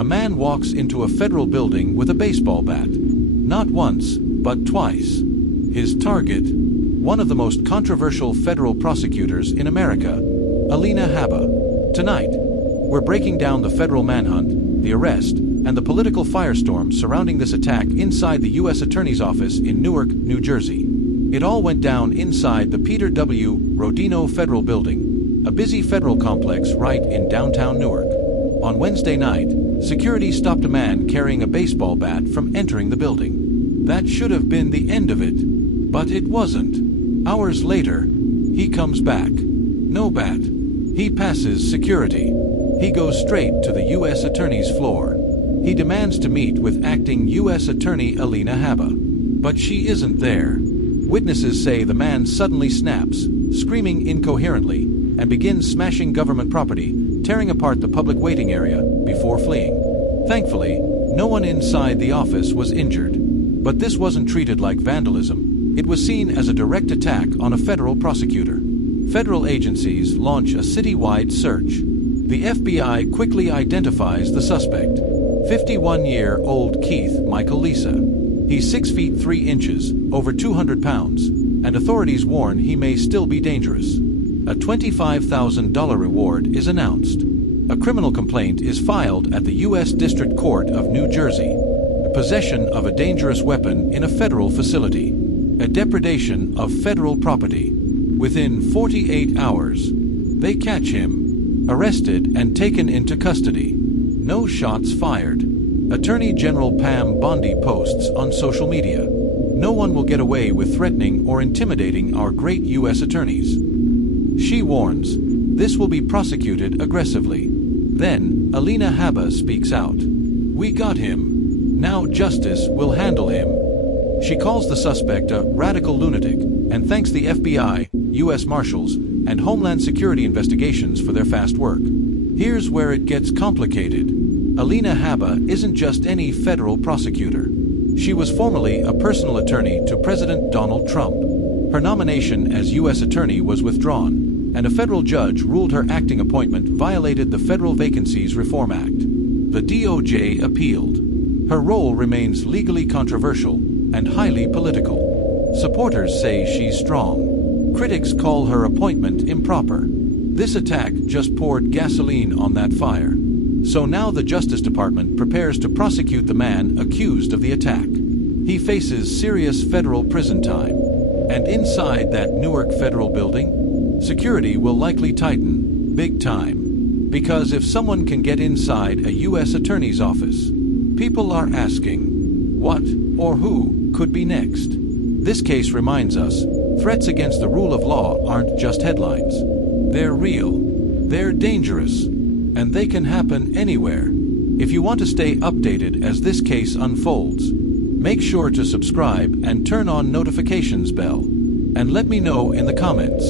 A man walks into a federal building with a baseball bat. Not once, but twice. His target, one of the most controversial federal prosecutors in America, Alina Habba. Tonight, we're breaking down the federal manhunt, the arrest, and the political firestorm surrounding this attack inside the U.S. Attorney's Office in Newark, New Jersey. It all went down inside the Peter W. Rodino Federal Building, a busy federal complex right in downtown Newark. On Wednesday night, security stopped a man carrying a baseball bat from entering the building. That should have been the end of it, but it wasn't. Hours later, he comes back. No bat. He passes security. He goes straight to the U.S. Attorney's floor. He demands to meet with acting U.S. Attorney Alina Habba. But she isn't there. Witnesses say the man suddenly snaps, screaming incoherently, and begins smashing government property, tearing apart the public waiting area, before fleeing. Thankfully, no one inside the office was injured. But this wasn't treated like vandalism. It was seen as a direct attack on a federal prosecutor. Federal agencies launch a citywide search. The FBI quickly identifies the suspect. 51-year-old Keith Michael Lisa. He's 6 feet 3 inches, over 200 pounds, and authorities warn he may still be dangerous. A $25,000 reward is announced. A criminal complaint is filed at the U.S. District Court of New Jersey. Possession of a dangerous weapon in a federal facility. A depredation of federal property. Within 48 hours, they catch him, arrested and taken into custody. No shots fired. Attorney General Pam Bondi posts on social media. No one will get away with threatening or intimidating our great U.S. attorneys. She warns, this will be prosecuted aggressively. Then, Alina Habba speaks out. We got him. Now justice will handle him. She calls the suspect a radical lunatic and thanks the FBI, U.S. Marshals, and Homeland Security investigations for their fast work. Here's where it gets complicated. Alina Habba isn't just any federal prosecutor. She was formerly a personal attorney to President Donald Trump. Her nomination as U.S. Attorney was withdrawn, and a federal judge ruled her acting appointment violated the Federal Vacancies Reform Act. The DOJ appealed. Her role remains legally controversial and highly political. Supporters say she's strong. Critics call her appointment improper. This attack just poured gasoline on that fire. So now the Justice Department prepares to prosecute the man accused of the attack. He faces serious federal prison time. And inside that Newark federal building, security will likely tighten big time. Because if someone can get inside a U.S. Attorney's office, people are asking, what or who could be next? This case reminds us, threats against the rule of law aren't just headlines. They're real, they're dangerous, and they can happen anywhere. If you want to stay updated as this case unfolds, make sure to subscribe and turn on notifications bell. And let me know in the comments,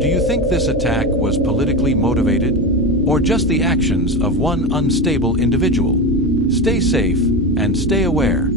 do you think this attack was politically motivated, or just the actions of one unstable individual? Stay safe and stay aware.